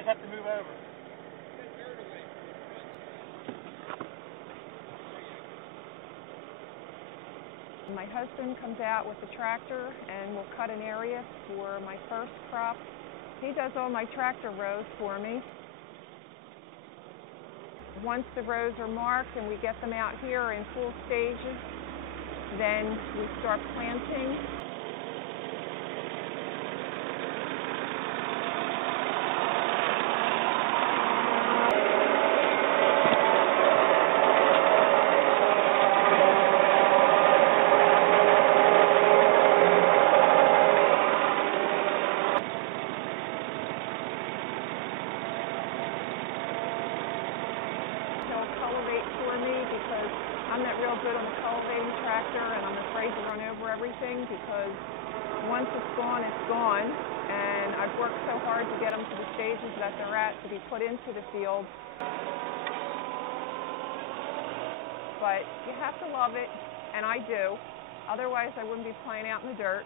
guys have to move over. My husband comes out with the tractor and will cut an area for my first crop. He does all my tractor rows for me. Once the rows are marked and we get them out here in full stages, then we start planting. Cultivate for me because I'm not real good on the cultivating tractor, and I'm afraid to run over everything because once it's gone, and I've worked so hard to get them to the stages that they're at to be put into the field. But you have to love it, and I do. Otherwise, I wouldn't be playing out in the dirt.